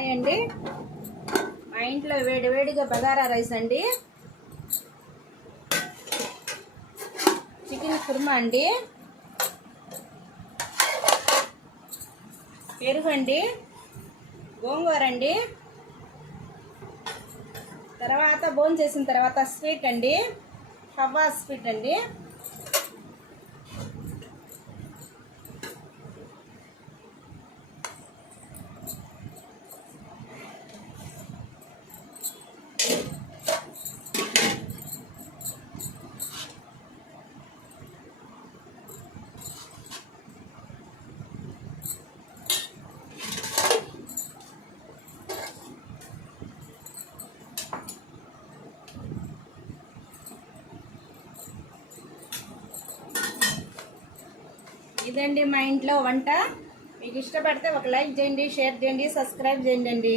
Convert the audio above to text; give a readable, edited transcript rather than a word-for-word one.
హాయ్ అండి. మా ఇంట్లో వేడివేడిగా బగారా రైస్ అండి, చికెన్ కుర్మా అండి, పెరుగు అండి, గోంగూర అండి, తర్వాత భోజనం చేసిన తర్వాత స్వీట్ అండి, ఖవ్వా స్వీట్ అండి. ఇదండి మా ఇంట్లో వంట. మీకు ఇష్టపడితే ఒక లైక్ చేయండి, షేర్ చేయండి, సబ్స్క్రైబ్ చేయండి.